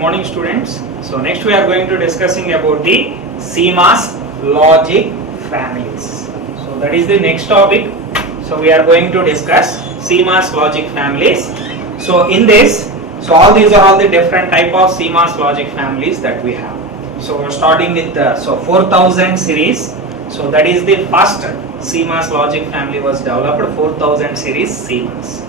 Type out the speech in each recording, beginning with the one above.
morning students. So next we are going to discussing about the CMOS logic families. So that is the next topic. So we are going to discuss CMOS logic families. So in this, so all these are all the different type of CMOS logic families that we have. So we're starting with the 4000 series. So that is the first CMOS logic family was developed, 4000 series CMOS.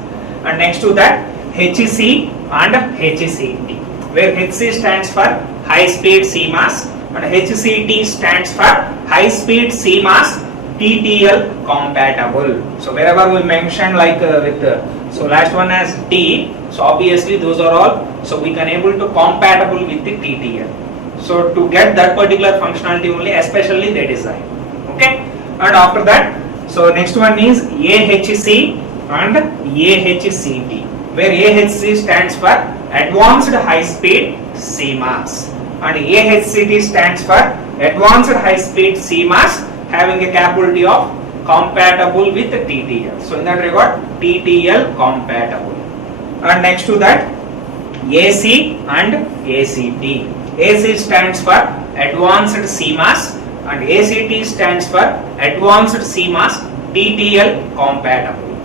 And next to that HEC and HCT, where HC stands for high speed CMOS and HCT stands for high speed CMOS TTL compatible. So wherever we mention like so last one as T, so obviously those are all, so we can able to compatible with the TTL. So to get that particular functionality only, especially they design. Okay, and after that, so next one is AHC and AHCT, where AHC stands for advanced high speed CMOS and AHCT stands for advanced high speed CMOS having a capability of compatible with TTL. So in that regard, TTL compatible. And next to that, AC and ACT. AC stands for advanced CMOS and ACT stands for advanced CMOS TTL compatible.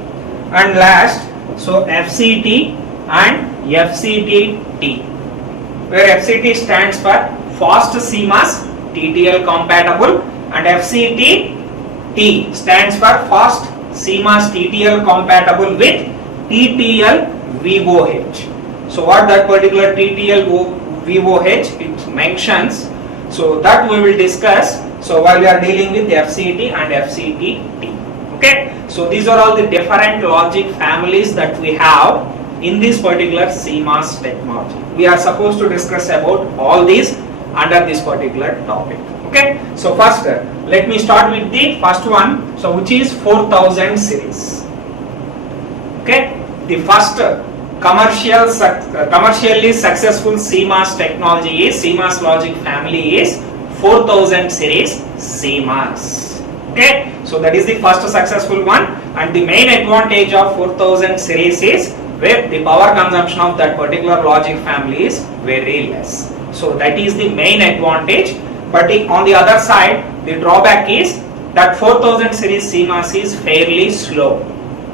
And last, so FCT and FCTT, where FCT stands for fast CMOS TTL compatible and FCT stands for fast CMOS TTL compatible with TTL VOH. So what that particular TTL VOH it mentions, so that we will discuss so while we are dealing with FCT and FCTT. Okay, so these are all the different logic families that we have in this particular CMOS technology. We are supposed to discuss about all these under this particular topic. Okay, so first let me start with the first one, so which is 4000 series. Okay, the first commercially successful CMOS technology is CMOS logic family is 4000 series CMOS. Okay, so that is the first successful one, and the main advantage of 4000 series is where the power consumption of that particular logic family is very less. So that is the main advantage, but on the other side the drawback is that 4000 series CMOS is fairly slow.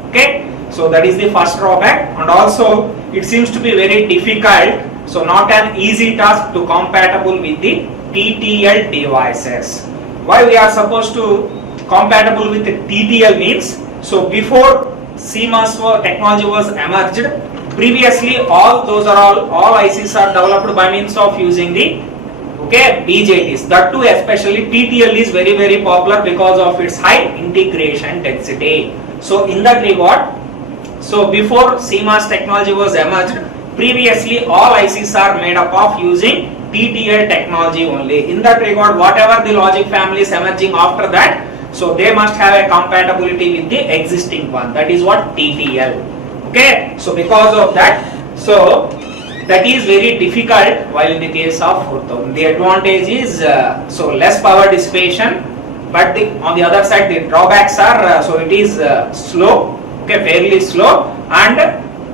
Okay, so that is the first drawback, and also it seems to be very difficult, so not an easy task to compatible with the TTL devices. Why we are supposed to compatible with the TTL means, so before CMOS technology was emerged, previously all ICs are developed by means of using the BJTs. That too, especially TTL is very popular because of its high integration density. So in that regard, so before CMOS technology was emerged, previously all ICs are made up of using TTL technology only. In that regard, whatever the logic family is emerging after that, so they must have a compatibility with the existing one. That is what TTL. Okay, so because of that, so that is very difficult. While in the case of 4000, the advantage is so less power dissipation, but on the other side the drawbacks are so it is slow, fairly slow, and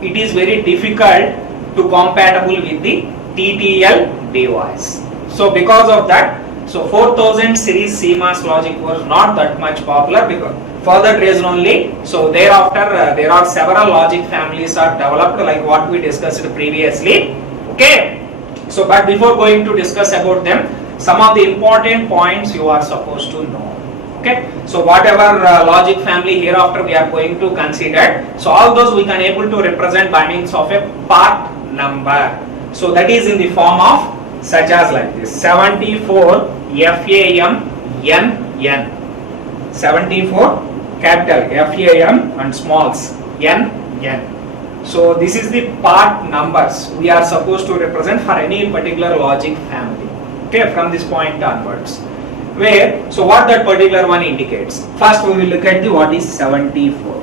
it is very difficult to compatible with the TTL device. So because of that, so 4000 series CMOS logic was not that much popular, because for that reason only, so thereafter there are several logic families are developed like what we discussed previously. Okay, so but before going to discuss about them, some of the important points you are supposed to know. Okay, so whatever logic family hereafter we are going to consider, so all those we can able to represent by means of a part number. So that is in the form of such as like this: 74 FAM-NN, 74 capital FAM and smalls NN. So this is the part numbers we are supposed to represent for any particular logic family. Okay, from this point onwards, where so what that particular one indicates. First we will look at the what is 74.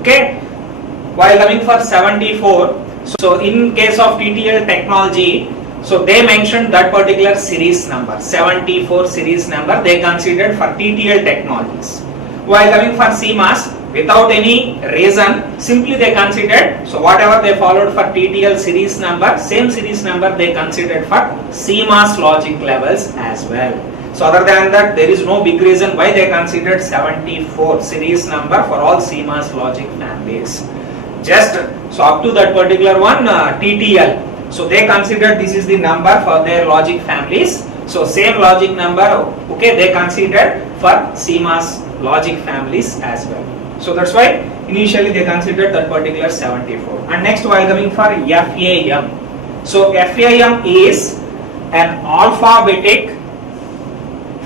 Okay, while coming for 74, so in case of TTL technology, so they mentioned that particular series number, 74 series number they considered for TTL technologies. While coming for CMOS, without any reason, simply they considered, so whatever they followed for TTL series number, same series number they considered for CMOS logic levels as well. So other than that, there is no big reason why they considered 74 series number for all CMOS logic families. Just so up to that particular one TTL, so they considered this is the number for their logic families. So same logic number, okay, they considered for CMOS logic families as well. So that's why initially they considered that particular 74. And next while coming for FAM. So FAM is an alphabetic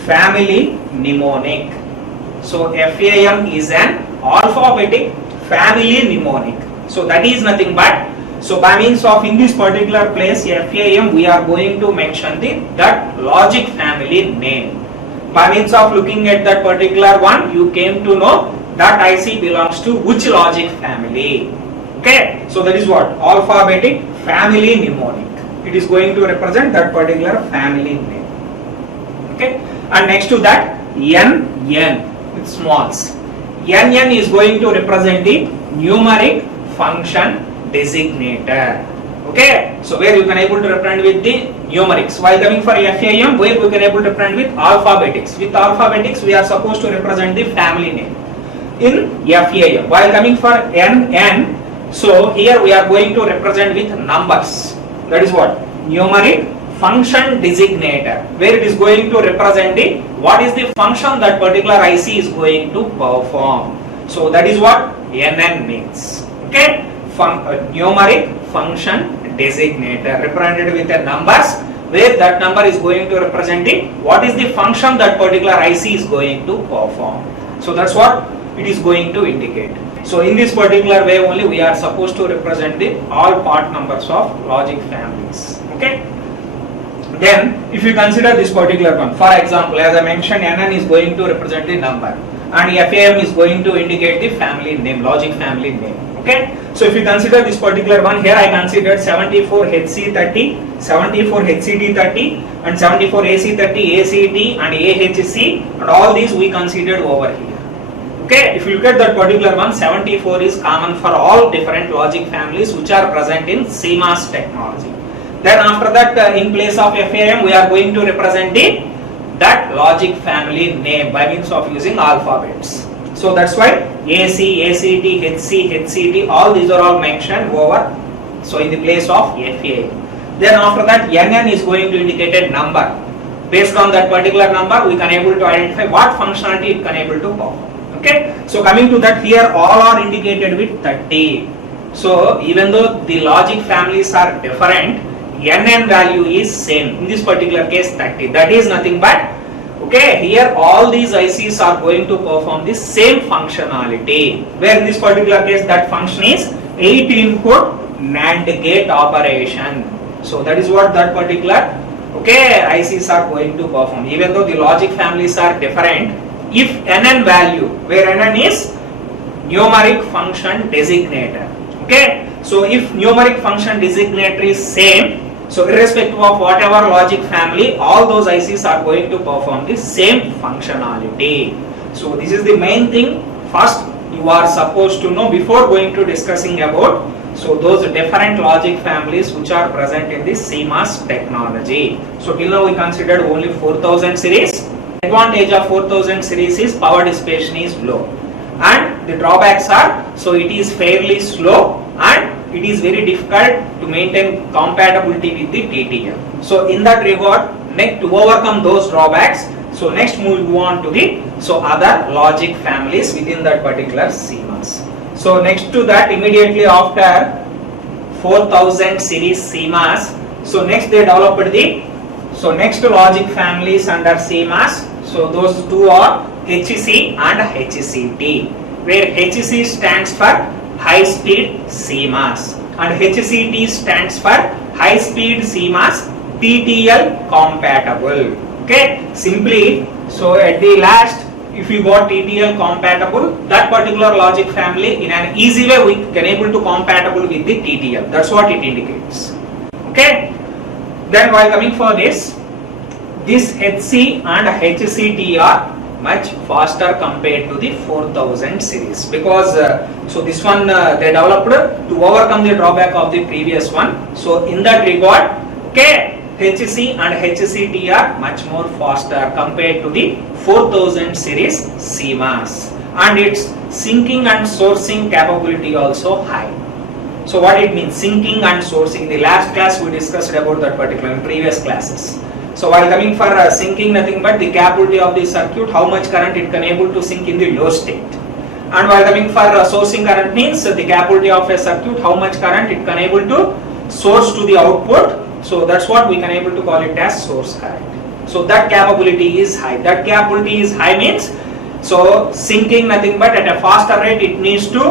family mnemonic. So FAM is an alphabetic family mnemonic. So that is nothing but, so by means of in this particular place FAM we are going to mention that logic family name. By means of looking at that particular one, you came to know that IC belongs to which logic family. Okay, so that is what alphabetic family mnemonic. It is going to represent that particular family name. Okay, and next to that NN with smalls. NN is going to represent the numeric function designator. Okay, so where you can able to represent with the numerics. While coming for FAM, where we can able to represent with alphabetics. With alphabetics, we are supposed to represent the family name in FAM. While coming for NN, so here we are going to represent with numbers. That is what numeric function designator, where it is going to represent the what is the function that particular IC is going to perform. So that is what NN means. Okay, numeric function designator represented with the numbers, where that number is going to represent the what is the function that particular IC is going to perform. So that's what it is going to indicate. So in this particular way only we are supposed to represent the all part numbers of logic families. Okay. Then if you consider this particular one, for example, as I mentioned, NN is going to represent the number and FAM is going to indicate the family name, logic family name. Okay, so if you consider this particular one, here I considered 74 HC30, 74 HCD30 and 74 AC30, ACT and AHC, and all these we considered over here. Okay, if you look at that particular one, 74 is common for all different logic families which are present in CMOS technology. Then after that, in place of FAM, we are going to represent that logic family name by means of using alphabets. So that's why AC, ACT, HC, HCD, all these are all mentioned over. So in the place of FAM. Then after that, NN is going to indicate a number. Based on that particular number, we can able to identify what functionality it can able to perform. Okay. So coming to that, here all are indicated with 30. So even though the logic families are different, NN value is same. In this particular case, 30. That is nothing but, okay, here all these ICs are going to perform the same functionality. Where in this particular case, that function is 8 input NAND gate operation. So that is what that particular, okay, ICs are going to perform. Even though the logic families are different, if NN value, where NN is numeric function designator. Okay, so if numeric function designator is same, so irrespective of whatever logic family, all those ICs are going to perform the same functionality. So this is the main thing first you are supposed to know before going to discussing about so those different logic families which are present in the CMOS technology. So till now we considered only 4000 series. Advantage of 4000 series is power dissipation is low, and the drawbacks are, so it is fairly slow and it is very difficult to maintain compatibility with the TTL. So in that regard, next to overcome those drawbacks, so next move on to the other logic families within that particular CMOS. So next to that, immediately after 4000 series CMOS, so next they developed the next logic families under CMOS. So those two are HC and HCT, where HC stands for high speed CMOS and HCT stands for high speed CMOS TTL compatible. Okay, simply, so at the last, if you got TTL compatible, that particular logic family in an easy way we can able to compatible with the TTL. That's what it indicates. Okay, then while coming for this HC and HCT are much faster compared to the 4000 series, because so this one they developed to overcome the drawback of the previous one. So in that regard, okay, HC and HCT are much more faster compared to the 4000 series CMOS, and its syncing and sourcing capability also high. So what it means, syncing and sourcing, the last class we discussed about that particular in previous classes. So while coming for syncing, nothing but the capability of the circuit, how much current it can able to sync in the low state. And while coming for sourcing current means the capability of a circuit, how much current it can able to source to the output. So that's what we can able to call it as source current. So that capability is high. That capability is high means, so syncing nothing but at a faster rate it needs to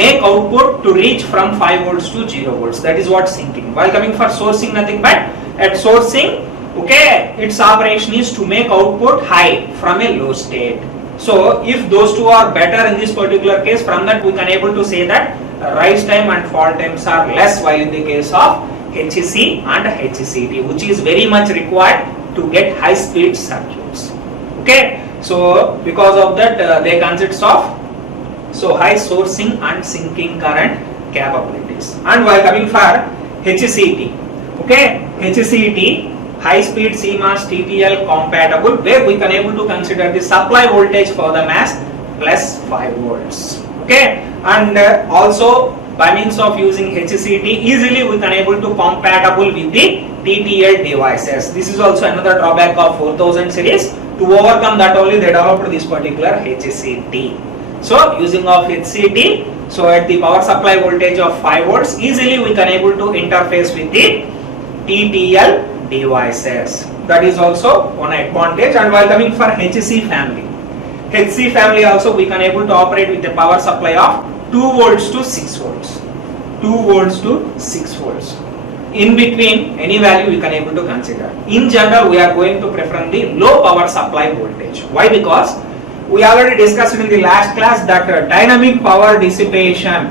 make output to reach from 5 volts to 0 volts. That is what syncing. While coming for sourcing, nothing but at sourcing, okay, its operation is to make output high from a low state. So if those two are better in this particular case, from that we can able to say that rise time and fall times are less, while in the case of HC and HCT, which is very much required to get high speed circuits. Okay, so because of that they consist of so high sourcing and syncing current capabilities. And while coming for HCT, okay, HCT, high speed CMOS TTL compatible, where we can able to consider the supply voltage for them as plus 5 volts. Okay, and also by means of using HCT, easily we can able to compatible with the TTL devices. This is also another drawback of 4000 series. To overcome that only they developed this particular HCT. So using of HCT, so at the power supply voltage of 5 volts, easily we can able to interface with the TTL devices. That is also one advantage. And while coming for HC family, HC family also we can able to operate with a power supply of 2 volts to 6 volts. 2 volts to 6 volts. In between any value we can able to consider. In general we are going to prefer the low power supply voltage. Why? Because we already discussed in the last class that dynamic power dissipation,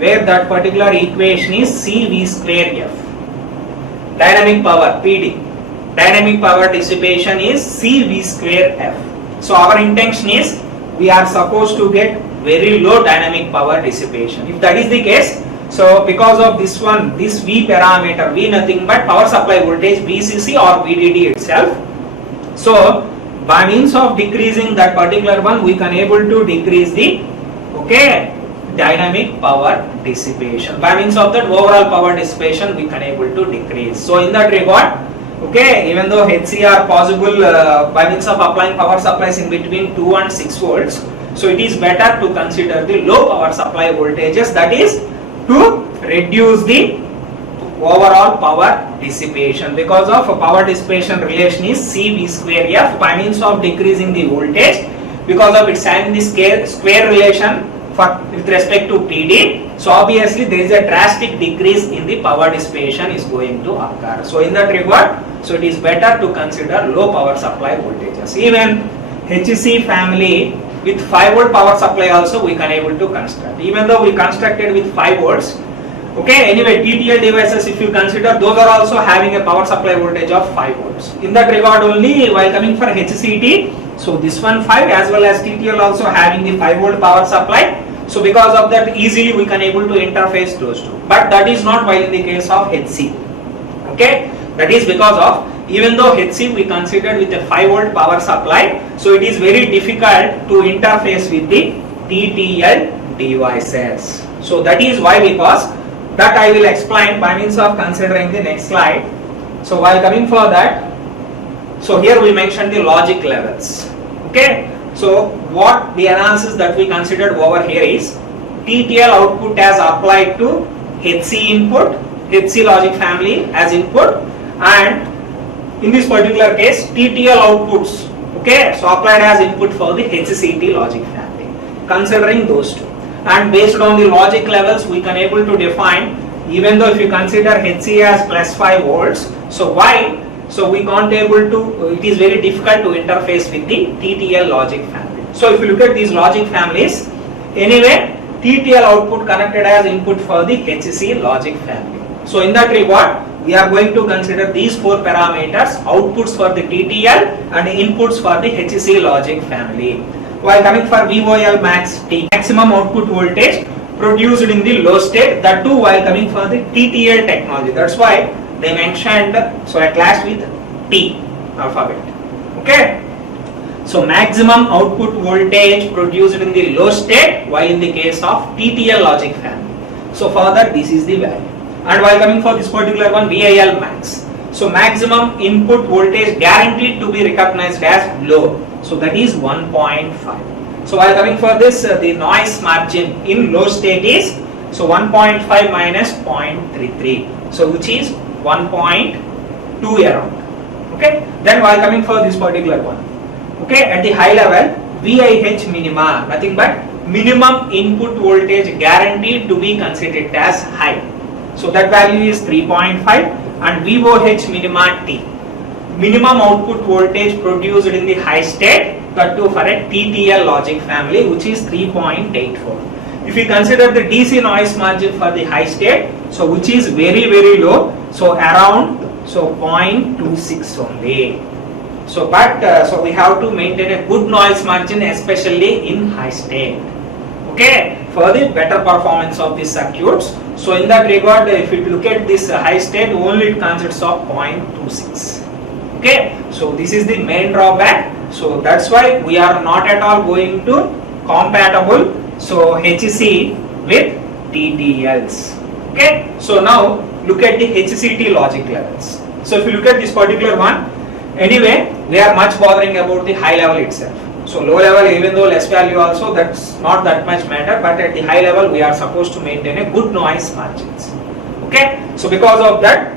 where that particular equation is CV square F. Dynamic power PD. Dynamic power dissipation is CV square F. So our intention is we are supposed to get very low dynamic power dissipation. If that is the case, so because of this one, this V parameter, V nothing but power supply voltage VCC or VDD itself. So by means of decreasing that particular one, we can able to decrease the dynamic power dissipation. By means of that overall power dissipation we can able to decrease. So in that regard, even though HC are possible by means of applying power supplies in between 2 and 6 volts, so it is better to consider the low power supply voltages, that is to reduce the overall power dissipation. Because of power dissipation relation is CV square F, by means of decreasing the voltage, because of its having the square relation with respect to PD, so obviously there is a drastic decrease in the power dissipation is going to occur. So in that regard, so it is better to consider low power supply voltages. Even HC family with 5 volt power supply also we can able to construct. Even though we constructed with 5 volts, anyway TTL devices if you consider, those are also having a power supply voltage of 5 volts. In that regard only, while coming for HCT, so this one 5 as well as TTL also having the 5 volt power supply. So because of that easily we can able to interface those two. But that is not while in the case of HC. That is because of, even though HC we considered with a 5 volt power supply, so it is very difficult to interface with the TTL devices. So that is why, because that I will explain by means of considering the next slide. So while coming for that, so here we mentioned the logic levels. So what the analysis that we considered over here is TTL output as applied to HC input, HC logic family as input, and in this particular case TTL outputs, so applied as input for the HCT logic family, considering those two. And based on the logic levels we can able to define, even though if you consider HC as plus 5 volts, so why? So we can't able to, it is very difficult to interface with the TTL logic family. So if you look at these logic families, anyway TTL output connected as input for the HC logic family. So in that regard, we are going to consider these four parameters: outputs for the TTL and inputs for the HC logic family. While coming for VOL max T, maximum output voltage produced in the low state, that too while coming for the TTL technology. That's why they mentioned so at last with T alphabet. Okay. So maximum output voltage produced in the low state while in the case of TTL logic family. So further this is the value. And while coming for this particular one, VIL max. So maximum input voltage guaranteed to be recognized as low. So that is 1.5. So while coming for this, the noise margin in low state is so 1.5 minus 0.33. So which is 1.2 around. Okay. Then while coming for this particular one. Okay, at the high level, VIH minima, nothing but minimum input voltage guaranteed to be considered as high. So that value is 3.5, and VOH minima T, minimum output voltage produced in the high state, that too for a TTL logic family, which is 3.84. If we consider the DC noise margin for the high state, so which is very low, so around 0.26 only. So so we have to maintain a good noise margin, especially in high state. Okay, for the better performance of the circuits. So in that regard, if you look at this high state, only it consists of 0.26. Okay, so this is the main drawback. So that's why we are not at all going to compatible so HC with TTLs. Okay, so now look at the HCT logic levels. So if you look at this particular one, anyway, we are much bothering about the high level itself. So low level, even though less value also, that's not that much matter, but at the high level we are supposed to maintain a good noise margins. Okay, so because of that,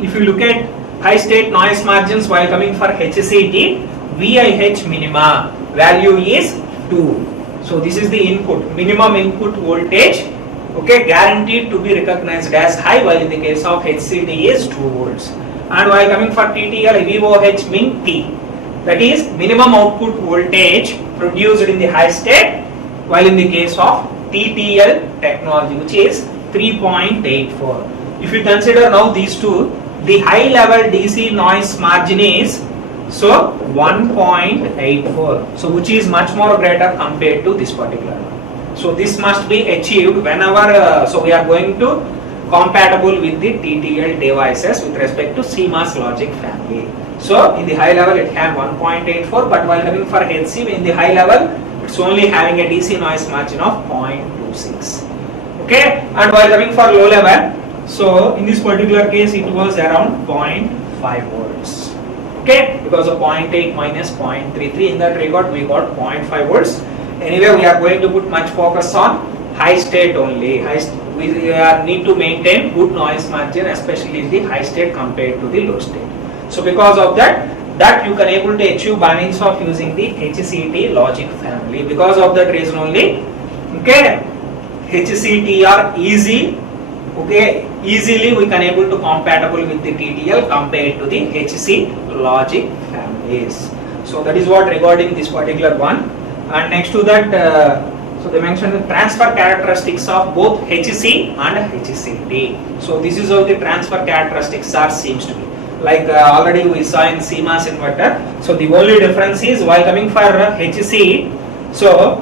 if you look at high state noise margins while coming for HCT, VIH minima value is 2. So this is the input, minimum input voltage, okay, guaranteed to be recognized as high, while in the case of HCT is 2 volts. And while coming for TTL, VOH min T, that is minimum output voltage produced in the high state, while in the case of TTL technology, which is 3.84. If you consider now these two, the high level DC noise margin is so 1.84, so which is much more greater compared to this particular one. So this must be achieved whenever so we are going to compatible with the TTL devices with respect to CMOS logic family. So in the high level it has 1.84, but while coming for HC in the high level it's only having a DC noise margin of 0.26. Okay, and while coming for low level, so in this particular case it was around 0.5 volts. Okay, because of 0.8 minus 0.33, in that regard we got 0.5 volts. Anyway, we are going to put much focus on high state only. We need to maintain good noise margin, especially in the high state compared to the low state. So because of that you can able to achieve by means of using the HCT logic family. Because of that reason only, okay, HCT are easy. Okay, easily we can able to compatible with the TTL compared to the HC logic families. So that is what regarding this particular one. And next to that, so they mentioned the transfer characteristics of both HC and HCT. So this is how the transfer characteristics are seems to be. Like already we saw in CMOS inverter. So the only difference is while coming for HC, so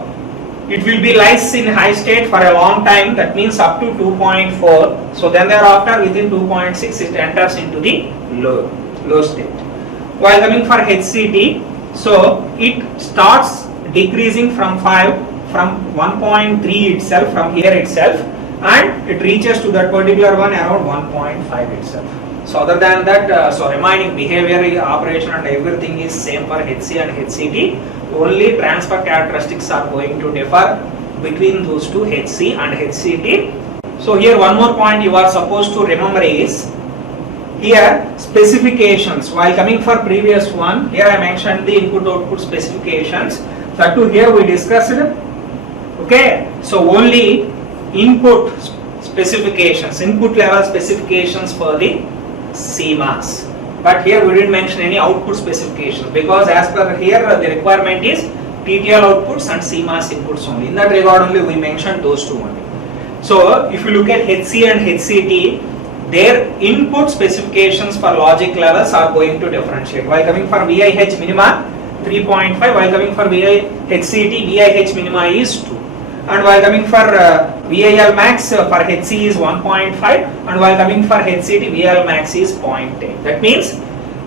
it will be lies in high state for a long time, that means up to 2.4. So then thereafter within 2.6 it enters into the low state. While coming for HCT, so it starts decreasing from 1.3 itself, from here itself, and it reaches to that particular one around 1.5 itself. So other than that, so remaining behavior, operation and everything is same for HC and HCT. Only transfer characteristics are going to differ between those two, HC and HCT. So here one more point you are supposed to remember is, here specifications. While coming for previous one, here I mentioned the input output specifications. That too here we discussed it. Okay, so only input specifications, input level specifications for the CMOS. But here we didn't mention any output specifications, because as per here the requirement is TTL outputs and CMOS inputs only. In that regard only we mentioned those two only. So if you look at HC and HCT, their input specifications for logic levels are going to differentiate. While coming for VIH minima 3.5, while coming for VIHCT, VIH minima is 2. And while coming for VIL max for HC is 1.5, and while coming for HCT, VIL max is 0.8. That means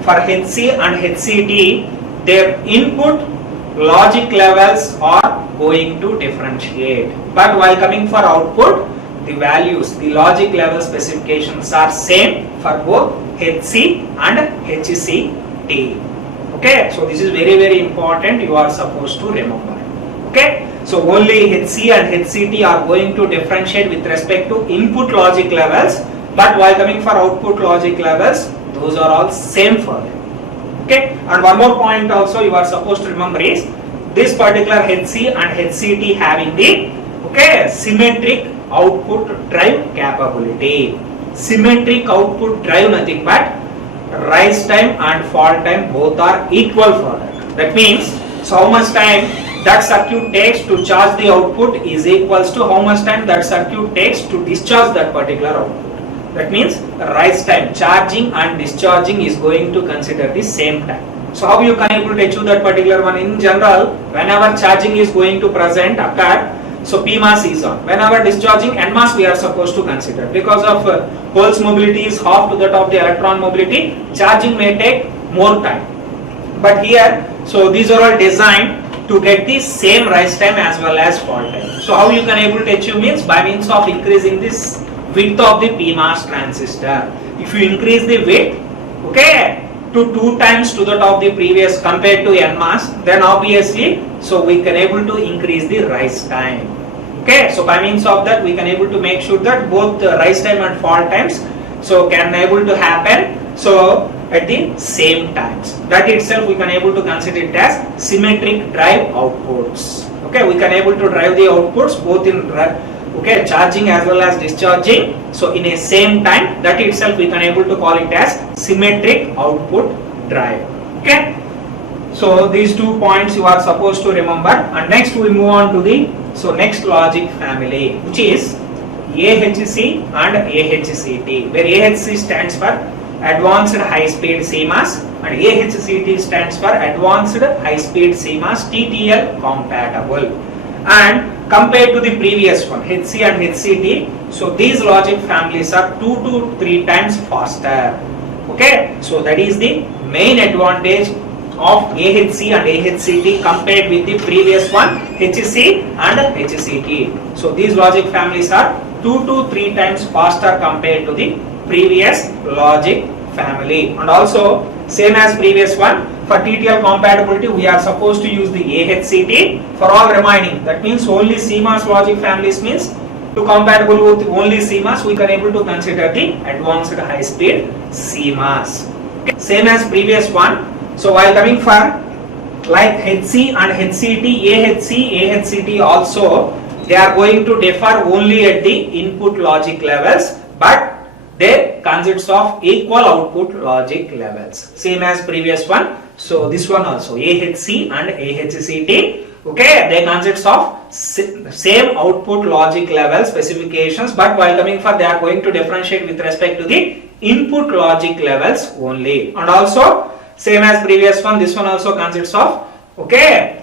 for HC and HCT, their input logic levels are going to differentiate. But while coming for output, the values, the logic level specifications are same for both HC and HCT. Okay, so this is very, very important. You are supposed to remember. Okay, so only HC and HCT are going to differentiate with respect to input logic levels, but while coming for output logic levels, those are all same for them. Okay, and one more point also you are supposed to remember is this particular HC and HCT having the symmetric output drive capability. Symmetric output drive nothing but rise time and fall time both are equal for that. That means so how much time that circuit takes to charge the output is equals to how much time that circuit takes to discharge that particular output. That means rise time, charging and discharging is going to consider the same time. So how you can able to achieve that particular one? In general, whenever charging is going to occur, so P mass is on. Whenever discharging, N mass we are supposed to consider. Because of holes mobility is half to that of the electron mobility, charging may take more time. But here, so these are all designed to get the same rise time as well as fall time. So how you can able to achieve means by means of increasing this width of the P mass transistor. If you increase the width, to 2 times to that of the previous compared to N mass, then obviously, so we can able to increase the rise time. Okay, so by means of that we can able to make sure that both rise time and fall times so can able to happen so at the same times. That itself we can able to consider it as symmetric drive outputs. Okay, we can able to drive the outputs both in charging as well as discharging. So in a same time, that itself we can able to call it as symmetric output drive. Okay. So these 2 points you are supposed to remember. And next we move on to the next logic family, which is AHC and AHCT, where AHC stands for Advanced High Speed CMOS and AHCT stands for Advanced High Speed CMOS TTL compatible. And compared to the previous one, HC and HCT, so these logic families are 2 to 3 times faster. Okay, so that is the main advantage of AHC and AHCT compared with the previous one, HC and HCT. So these logic families are 2 to 3 times faster compared to the previous logic family. And also same as previous one, for TTL compatibility we are supposed to use the AHCT for all remaining. That means only CMOS logic families means to compatible with only CMOS we can able to consider the advanced high speed CMOS. Okay. Same as previous one. So while coming for like HC and HCT, AHC, AHCT also they are going to differ only at the input logic levels, but they consist of equal output logic levels. Same as previous one. So this one also AHC and AHCT. Okay, they consist of same output logic level specifications, but while coming for they are going to differentiate with respect to the input logic levels only. And also same as previous one, this one also consists of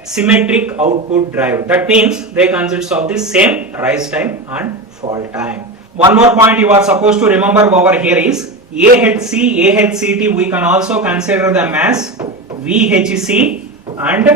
symmetric output drive. That means they consist of the same rise time and fall time. One more point you are supposed to remember over here is AHC, AHCT we can also consider them as VHC and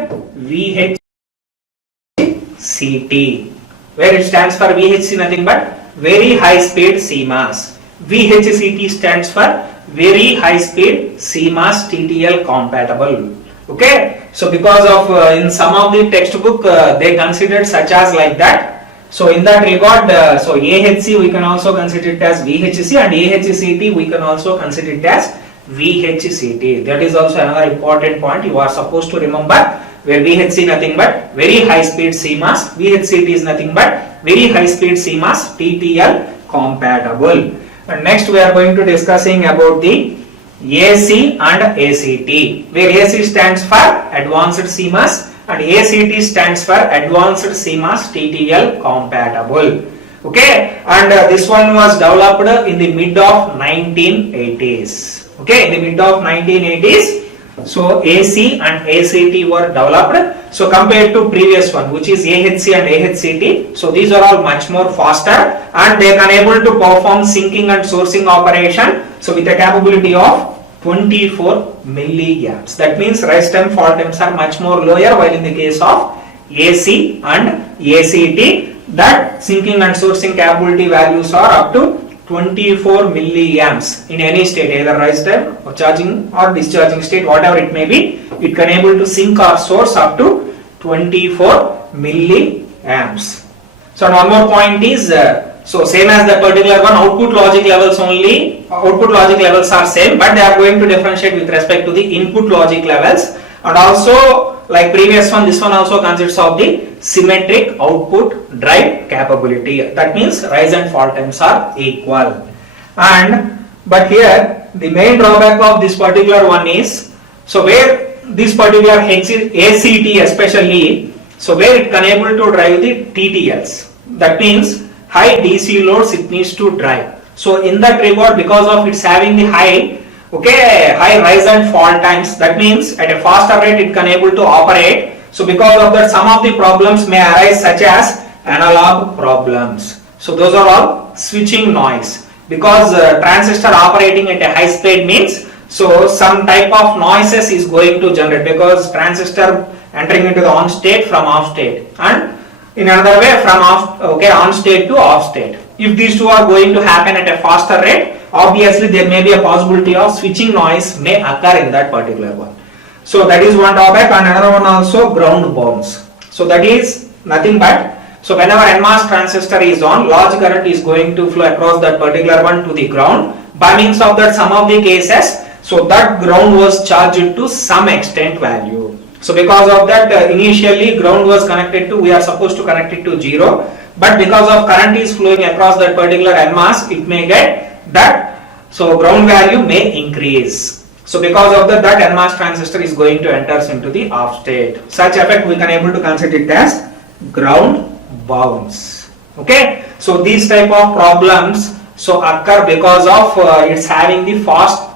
VHCT, where it stands for VHC nothing but very high speed CMOS. VHCT stands for very high speed CMOS TTL compatible. Okay, so because of in some of the textbook they considered such as like that. So in that regard, so AHC we can also consider it as VHC and AHCT we can also consider it as VHCT. That is also another important point you are supposed to remember, where VHC nothing but very high speed CMOS, VHCT is nothing but very high speed CMOS TTL compatible. And next we are going to discussing about the AC and ACT, where AC stands for Advanced CMOS and ACT stands for Advanced CMOS TTL compatible. Okay, and this one was developed in the mid of 1980s. Okay, in the mid of 1980s. So AC and ACT were developed. So compared to previous one, which is AHC and AHCT, so these are all much more faster and they can able to perform syncing and sourcing operation. So with a capability of 24 milliamps. That means rise time, fall times are much more lower, while in the case of AC and ACT, that syncing and sourcing capability values are up to 24 milliamps in any state, either rise time or charging or discharging state, whatever it may be, it can able to sync or source up to 24 milliamps. So one more point is, so same as the particular one, output logic levels are same, but they are going to differentiate with respect to the input logic levels, and also like previous one, this one also consists of the symmetric output drive capability. That means rise and fall times are equal. But here the main drawback of this particular one is, so where this particular ACT especially, so where it can able to drive the TTLs, that means high DC loads it needs to drive. So in that regard, because of it's having the high rise and fall times, that means at a faster rate it can able to operate. So because of that, some of the problems may arise, such as analog problems. So those are all switching noise, because transistor operating at a high speed means, so some type of noises is going to generate, because transistor entering into the on state from off state, and in another way from on state to off state. If these two are going to happen at a faster rate, obviously there may be a possibility of switching noise may occur in that particular one. So that is one drawback, and another one also ground bounce. So that is nothing but, so whenever NMOS transistor is on, large current is going to flow across that particular one to the ground. By means of that, some of the cases, so that ground was charged to some extent value. So because of that, initially ground was connected to, we are supposed to connect it to 0, but because of current is flowing across that particular NMOS, it may get that, so ground value may increase. So because of that NMOS transistor is going to enter into the off state. Such effect we can able to consider it as ground bounce. Okay, so these type of problems so occur because of it's having the fast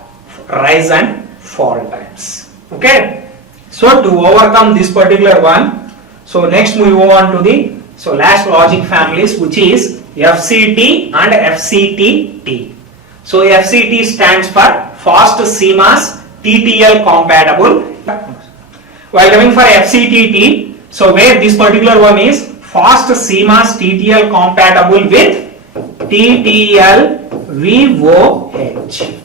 rise and fall times. Okay, so to overcome this particular one, so next we move on to the last logic families, which is FCT and FCTT. So FCT stands for fast CMOS TTL compatible. While coming for FCTT, so where this particular one is fast CMOS TTL compatible with TTL VOH.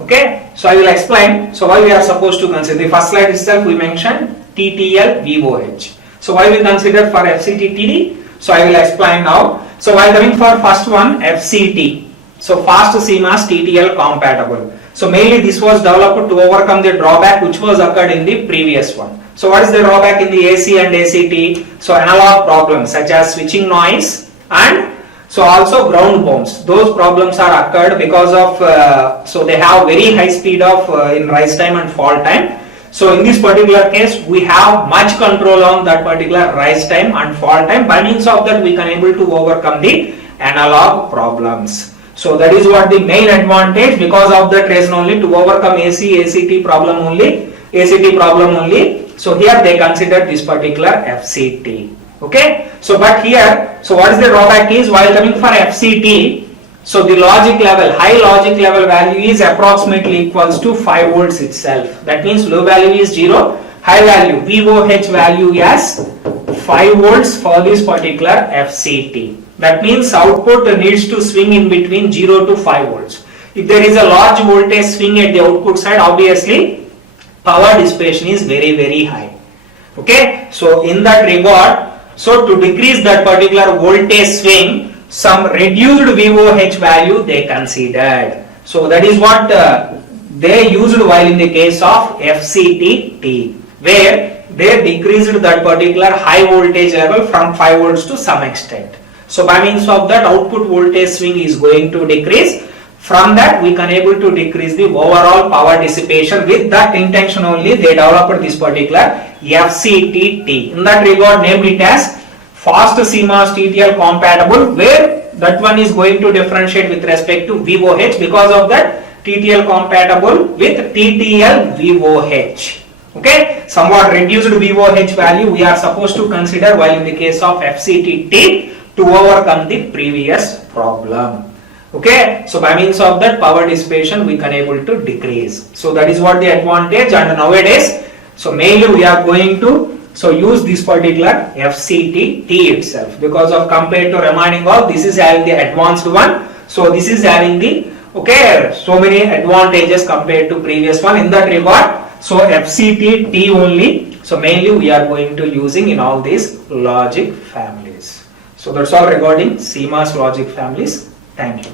Okay, so I will explain. So why we are supposed to consider, the first slide itself we mentioned TTL VOH. So why we consider for FCTT? So I will explain now. So while coming for first one, FCT, so fast CMOS TTL compatible. So mainly this was developed to overcome the drawback which was occurred in the previous one. So what is the drawback in the AC and ACT? So analog problems such as switching noise and so also ground bounce. Those problems are occurred because of so they have very high speed of in rise time and fall time. So in this particular case we have much control on that particular rise time and fall time. By means of that we can able to overcome the analog problems. So that is what the main advantage, because of that reason only, to overcome ACT problem only. So here they consider this particular FCT. Okay. So but here, so what is the drawback is, while coming for FCT, so the logic level, high logic level value is approximately equals to 5 volts itself. That means low value is 0, high value VOH value as 5 volts for this particular FCT. That means output needs to swing in between 0 to 5 volts. If there is a large voltage swing at the output side, obviously power dissipation is very high. Okay, so in that regard, so to decrease that particular voltage swing, some reduced VOH value they considered. So that is what they used while in the case of FCTT, where they decreased that particular high voltage level from 5 volts to some extent. So by means of that, output voltage swing is going to decrease. From that we can able to decrease the overall power dissipation. With that intention only they developed this particular FCTT. In that regard named it as fast CMOS TTL compatible, where that one is going to differentiate with respect to VOH because of that TTL compatible with TTL VOH. Okay, somewhat reduced VOH value we are supposed to consider while in the case of FCTT to overcome the previous problem. Okay, so by means of that power dissipation we can able to decrease. So that is what the advantage, and nowadays, so mainly we are going to use this particular FCTT itself because of compared to remaining all, this is having the advanced one. So this is having the so many advantages compared to previous one in that regard. So FCTT only, so mainly we are going to using in all these logic families. So that's all regarding CMOS logic families. Thank you.